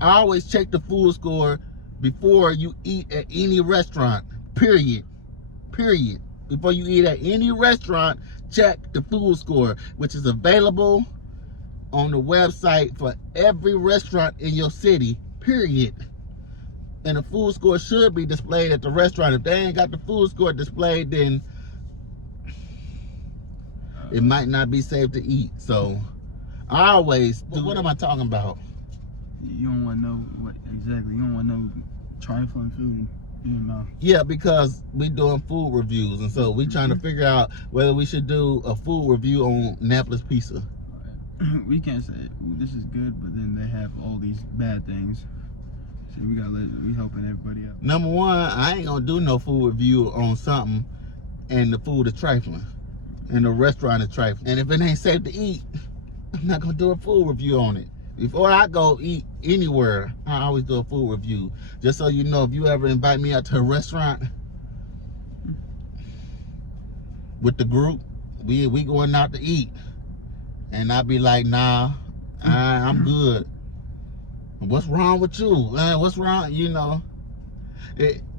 always check the food score before you eat at any restaurant. Period. Before you eat at any restaurant, check the food score, which is available on the website for every restaurant in your city. Period. And the food score should be displayed at the restaurant. If they ain't got the food score displayed, then it might not be safe to eat. So I always do. What am I talking about? You don't want to know what exactly. You don't want to know trifling food in your mouth. Yeah, because we doing food reviews, and so we trying to figure out whether we should do a food review on Napolis Pizza. We can't say this is good, but then they have all these bad things. So we helping everybody out. Number one, I ain't gonna do no food review on something and the food is trifling and the restaurant is trifling. And if it ain't safe to eat, I'm not gonna do a food review on it. Before I go eat anywhere, I always do a food review. Just so you know, if you ever invite me out to a restaurant with the group, we going out to eat. And I be like, nah, I'm good. What's wrong with you? What's wrong? You know,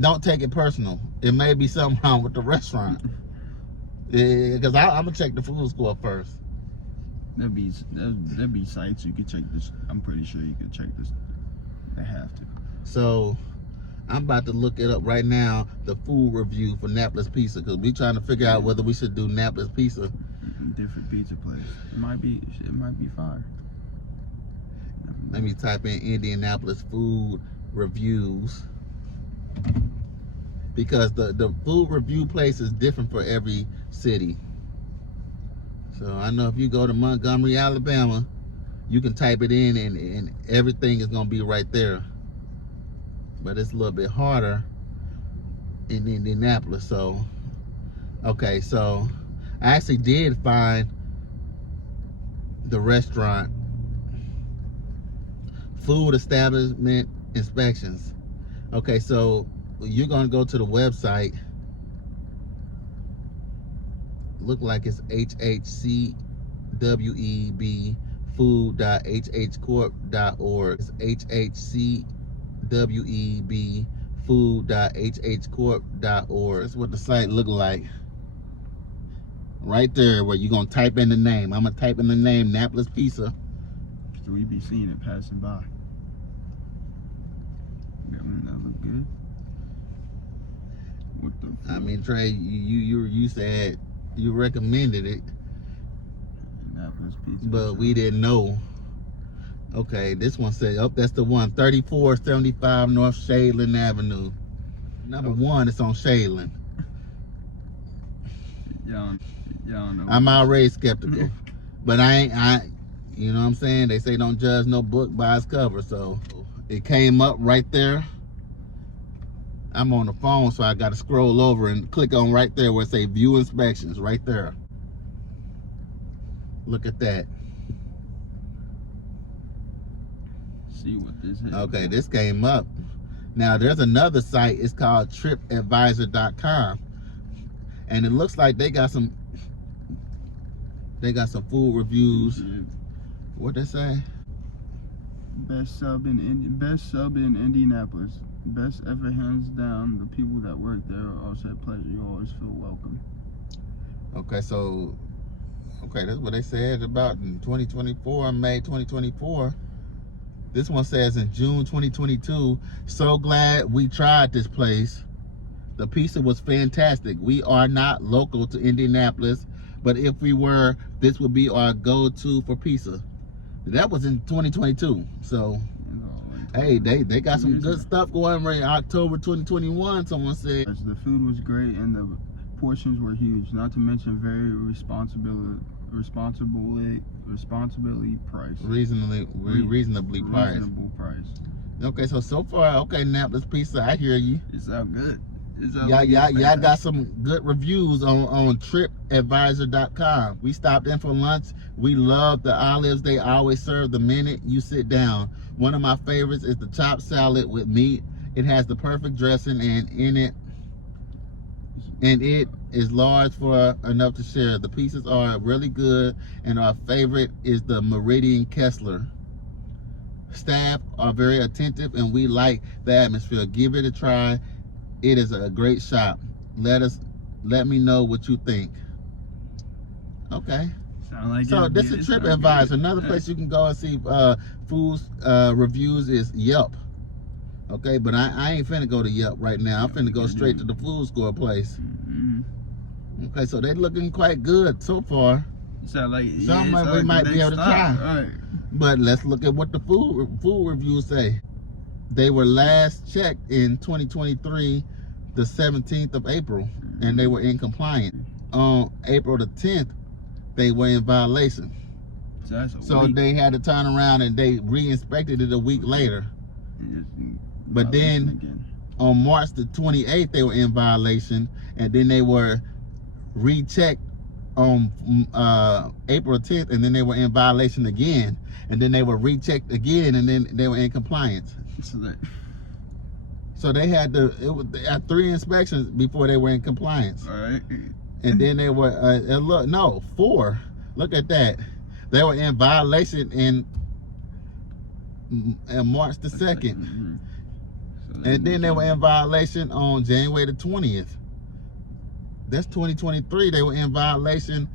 don't take it personal. It may be something wrong with the restaurant. Because I'm going to check the food score first. There'd be sites you could check this. I'm pretty sure you could check this. They have to. So I'm about to look it up right now, the food review for Napolis Pizza, because we trying to figure out whether we should do Napolis Pizza. Different pizza place. It might be fire. Let me type in Indianapolis food reviews, because the food review place is different for every city. So I know if you go to Montgomery, Alabama, you can type it in and everything is gonna be right there. But it's a little bit harder in Indianapolis. So okay, so I actually did find the restaurant food establishment inspections. Okay, so you're gonna go to the website. Look like it's HHCWEB food.hhcorp.org. It's HHCWEB food.hhcorp.org. That's what the site look like. Right there where you're gonna type in the name. I'm gonna type in the name Napolis Pizza. So we be seeing it passing by. That look good. What the fuck? I mean, Trey, you said you recommended it. Napolis Pizza. But we didn't know. Okay, this one said, oh, that's the one, 3475 North Shadeland Avenue. Number one, it's on Shadeland. Y'all know. I'm already skeptical. But you know what I'm saying? They say don't judge no book by its cover. So it came up right there. I'm on the phone, so I got to scroll over and click on right there where it say view inspections, right there. Look at that. See what this is. Okay, this came up. Now there's another site. It's called tripadvisor.com. And it looks like they got some food reviews. Yeah. What they say? Best sub in Indianapolis. Best ever, hands down. The people that work there all said pleasure. You always feel welcome. Okay, so that's what they said about in 2024, May 2024. This one says in June 2022, so glad we tried this place. The pizza was fantastic. We are not local to Indianapolis, but if we were, this would be our go-to for pizza. That was in 2022. So, hey, they got some good stuff going right in October 2021, someone said. The food was great and the portions were huge, not to mention very responsibly priced. Reasonably priced. Reasonable price. Okay, so far, okay, Napolis Pizza, I hear you. It sounds good. Y'all got some good reviews on tripadvisor.com. We stopped in for lunch. We love the olives. They always serve the minute you sit down. One of my favorites is the chopped salad with meat. It has the perfect dressing and it is large for enough to share. The pieces are really good, and our favorite is the Meridian Kessler. Staff are very attentive, and we like the atmosphere. Give it a try. It is a great shop. Let me know what you think. Okay. Sound like So it this is TripAdvisor. Another place you can go and see food reviews is Yelp. Okay, but I ain't finna go to Yelp right now. I'm finna go straight to the food score place. Okay, so they looking quite good so far. Sound like Something we might be able to try. Right. But let's look at what the food reviews say. They were last checked in 2023, the 17th of April, and they were in compliance. On April the 10th, they were in violation. So they had to turn around and they re-inspected it a week later. But then on March the 28th, they were in violation, and then they were rechecked on April 10th, and then they were in violation again, and then they were rechecked again, and then they were in compliance. So they had they had 3 inspections before they were in compliance. All right. And then they were 4. Look at that. They were in violation in March the 2nd. And then they were in violation on January the 20th. That's 2023. They were in violation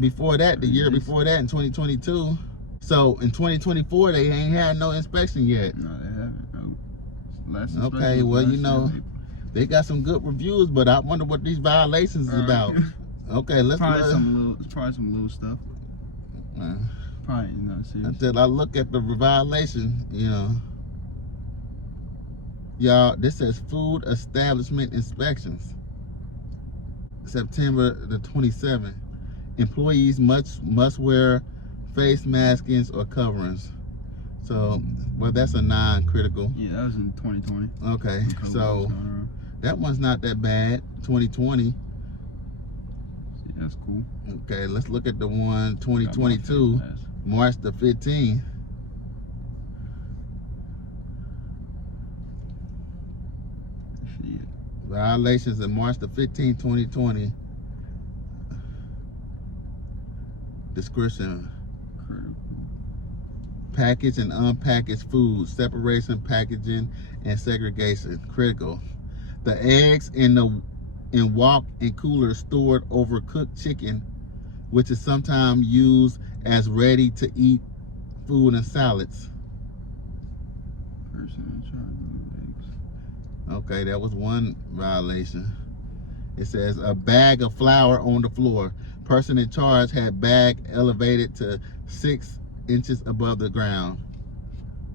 before that, the year before that, in 2022. So in 2024, they ain't had no inspection yet. No, they haven't. No. Okay, well, you know, they got some good reviews, but I wonder what these violations is about. Okay, let's probably some little stuff. Probably not serious. Until I look at the violation, you know. Y'all, this says food establishment inspections. September the 27th. Employees must wear face maskings or coverings. So, well, that's a non-critical. Yeah, that was in 2020. Okay, so that one's not that bad. 2020. Yeah, that's cool. Okay, let's look at the one 2022, March the 15th. Violations in March the 15th, 2020. Description. Critical. Packaged and unpackaged food, separation, packaging, and segregation. Critical. The eggs in walk-in coolers stored over cooked chicken, which is sometimes used as ready-to-eat food and salads. Person in charge of eggs. Okay, that was one violation. It says a bag of flour on the floor. Person in charge had bag elevated to 6 inches above the ground.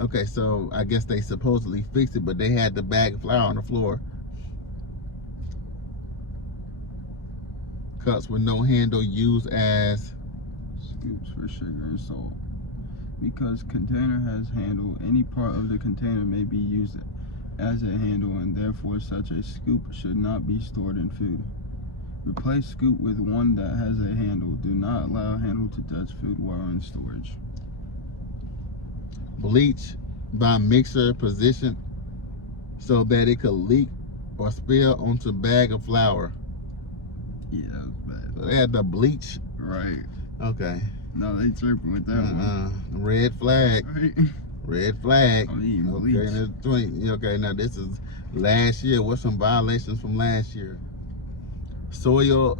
Okay, so I guess they supposedly fixed it, but they had the bag of flour on the floor. Cups with no handle used as scoops for sugar and salt. Because container has handle, any part of the container may be used as a handle, and therefore such a scoop should not be stored in food. Replace scoop with one that has a handle. Do not allow handle to touch food while in storage. Bleach by mixer positioned so that it could leak or spill onto bag of flour. Yeah, that was bad. So they had the bleach. Right. Okay. No, they tripping with that one. Red flag. Right. Red flag. I mean, okay, now this is last year. What's some violations from last year? Soil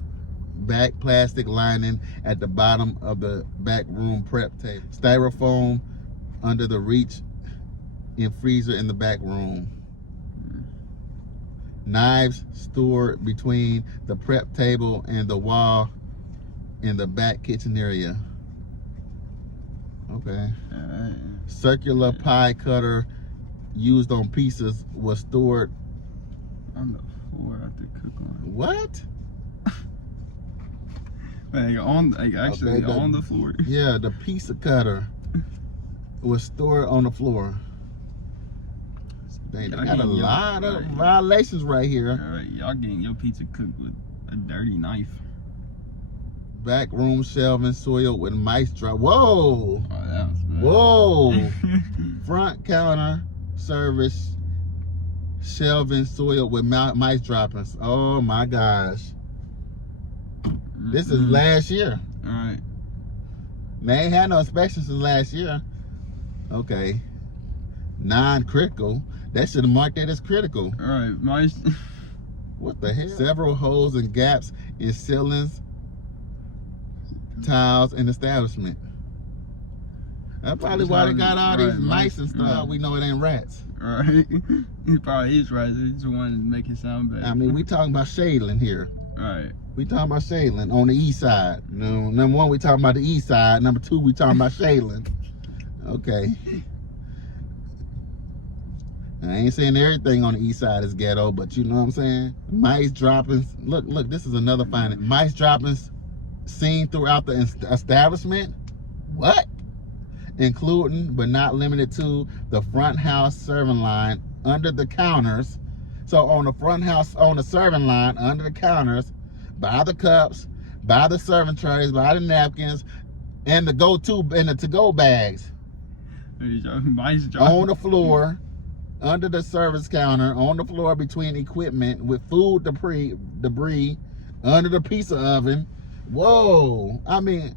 back plastic lining at the bottom of the back room prep table. Styrofoam under the reach in freezer in the back room. Knives stored between the prep table and the wall in the back kitchen area. Okay. Circular pie cutter used on pizzas was stored on the floor at the cook line. What? Actually on the floor. Yeah, the pizza cutter was stored on the floor. They got a lot of violations right here. All right, y'all getting your pizza cooked with a dirty knife. Back room shelving soiled with mice drop. Whoa! Oh, that was bad. Whoa! Front counter service shelving soiled with mice droppings. Oh my gosh! This is last year. All right. They ain't had no inspections since last year. Okay. Non-critical. That should have marked that as critical. All right, mice. What the hell? Several holes and gaps in ceilings, tiles, and establishment. That's probably why they got all these mice and stuff. Yeah. We know it ain't rats. All right, he probably is right. He's the one to make it sound better. I mean, we talking about shading here. All right. We talking about shading on the east side. No, number one, we talking about the east side. Number two, we talking about shading. Okay. I ain't saying everything on the east side is ghetto, but you know what I'm saying? Mice droppings. Look, this is another finding. Mice droppings seen throughout the establishment. What? Including, but not limited to, the front house serving line, under the counters. So on the front house, on the serving line, under the counters, by the cups, by the serving trays, by the napkins, and the to-go bags. Mice On the floor, under the service counter, on the floor between equipment with food debris, under the pizza oven. Whoa! I mean,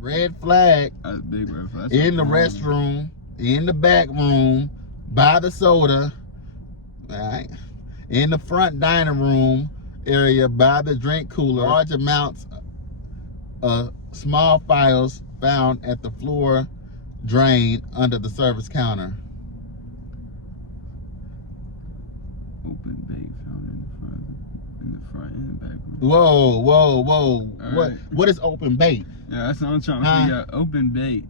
red flag. That's a big red flag. In the restroom, in the back room, by the soda, right? In the front dining room area, by the drink cooler. Large amounts of small files found at the floor drain under the service counter. Open bait found in the front and the back room. Whoa! Right. What is open bait? Yeah, that's what I'm trying to figure out. Open bait.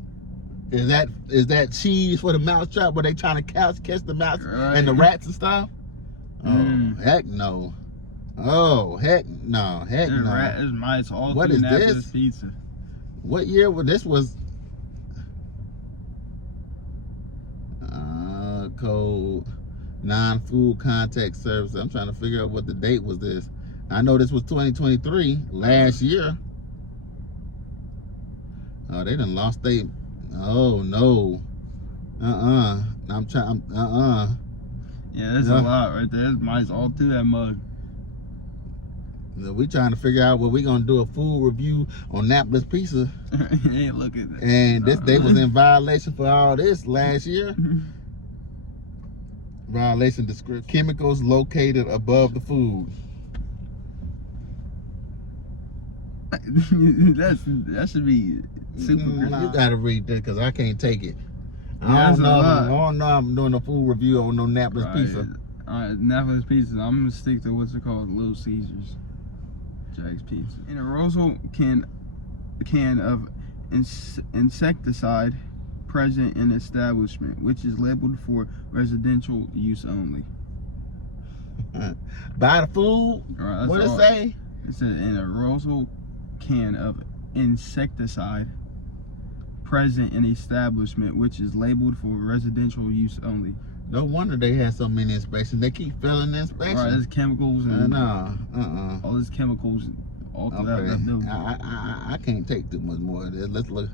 Is that cheese for the mouse trap where they trying to catch the mouse and the rats and stuff? Oh heck no! Oh heck no! Heck no! There's mice all What through is Napolis this? Pizza. What year was this? Was code non-food contact service. I'm trying to figure out what the date was this. I know this was 2023, last year. Oh, they done lost they. Oh no. I'm trying. Yeah, there's a lot right there. There's mice all through that mug. We trying to figure out what we gonna do a food review on Napolis Pizza. Hey, look at that. And they was in violation for all this last year. Violation description. Chemicals located above the food. that should be super. You gotta read that because I can't take it. Yeah, I don't know I'm doing a food review on no Napolis Pizza. Alright, Napolis Pizza. I'm gonna stick to what's it called, Little Caesars. Jack's Pizza. In a aerosol can of insecticide present in establishment, which is labeled for residential use only. Buy the food? Right, What it say? It said an aerosol can of insecticide present in establishment, which is labeled for residential use only. No wonder they had so many inspections. They keep failing the inspections. Right, there's chemicals and all this chemicals all through okay. that building. I can't take too much more of this. Let's look.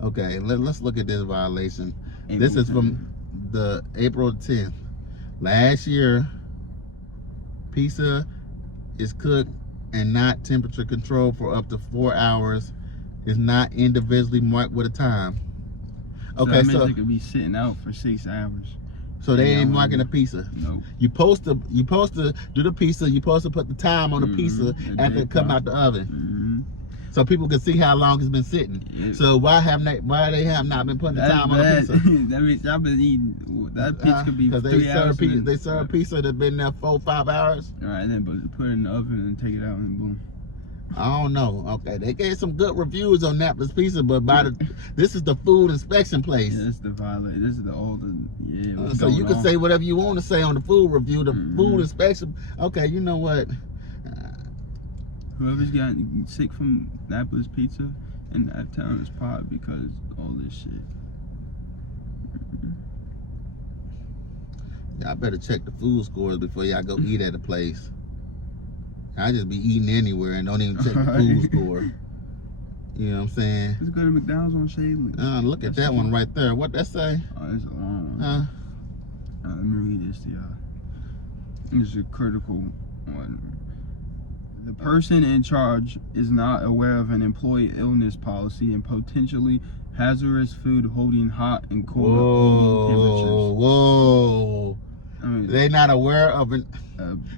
Okay, let's look at this violation. April This is 10th. from the April 10th. Last year, pizza is cooked and not temperature controlled for up to 4 hours. Is not individually marked with a time. Okay, that means it could be sitting out for 6 hours. so they ain't marking the pizza. No. You supposed to do the pizza. You supposed to put the time on the pizza after it come out the oven, so people can see how long it's been sitting. Yeah. So why they have not been putting the time on the pizza? That means I've been eating. That pizza could be 3 hours. They serve pizza that's been there 4 or 5 hours. All right, then put it in the oven and take it out and boom. I don't know. Okay, they gave some good reviews on Napolis Pizza, but this is the food inspection place. Yeah, this is the violation. This is the old. Yeah. What's So you can on? say whatever you want to say on the food review, the food inspection. Okay, you know what? Whoever's gotten sick from Napolis Pizza in NapTown is probably because all this shit. Y'all better check the food scores before y'all go eat at a place. I just be eating anywhere and don't even check the food score. You know what I'm saying? Let's go to McDonald's on Shadeland. Look at that one right there. What that say? Oh, it's a long one. Let me read this to y'all. This is a critical one. The person in charge is not aware of an employee illness policy and potentially hazardous food holding hot and cold room temperatures. Whoa. I mean, They not aware of it.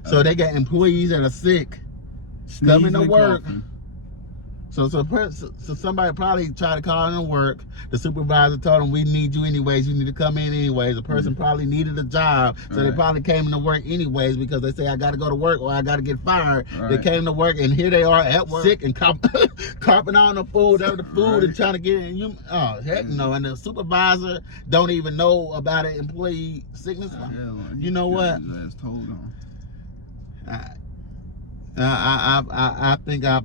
So they got employees that are sick coming to sneezing, work. coughing. So somebody probably tried to call in to work. The supervisor told them, we need you anyways. You need to come in anyways. The person probably needed a job. So they probably came into work anyways because they say, I got to go to work or I got to get fired. They came to work and here they are at work, sick and carping on the food, and trying to get in. Oh, heck no. And the supervisor don't even know about an employee sickness. You know what? I think I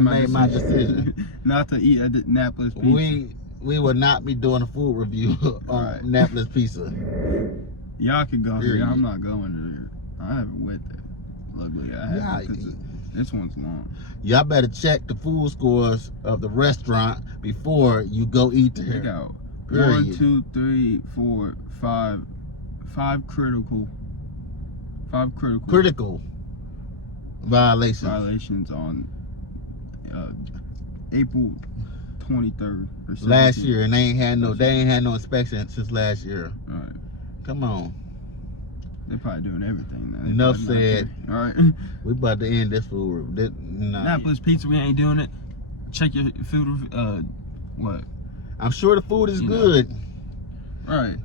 made my decision. Not to eat at Napolis Pizza. We will not be doing a food review on Napolis Pizza. Y'all can go here. I'm not going there. I haven't went there. Luckily, I haven't because this one's long. Y'all better check the food scores of the restaurant before you go eat there. Check out 1, 2, 3, 4, 5 critical violations on April 23rd or last year, and they ain't had no inspection since last year. All right, come on. They're probably doing everything now. Enough said. All right, we about to end this food. Napolis Pizza, we ain't doing it. Check your food. What? I'm sure the food is good. Right.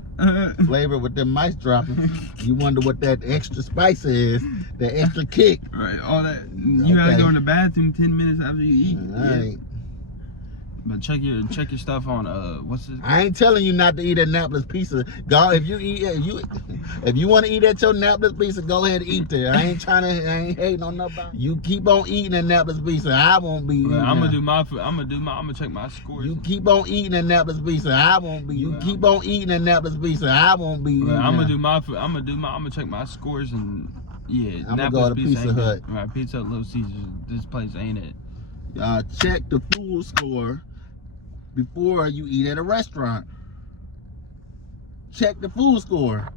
Flavor with them mice dropping. You wonder what that extra spice is, that extra kick. Right, all that. You gotta go in the bathroom 10 minutes after you eat. Right. But check your stuff on what's this? I ain't telling you not to eat at Napolis Pizza. Go if you want to eat at your Napolis Pizza, go ahead and eat there. I ain't hating on nobody. You keep on eating at Napolis Pizza. I won't be. I'm gonna do my food. I'm gonna check my scores. You keep on eating at Napolis Pizza. I won't be. You keep on eating at Napolis Pizza. I won't be. I'm gonna do my food. I'm gonna check my scores and I'm gonna go to Pizza Hut. Right, Pizza Hut, Little Caesars. This place ain't it. Check the food score before you eat at a restaurant. Check the food score.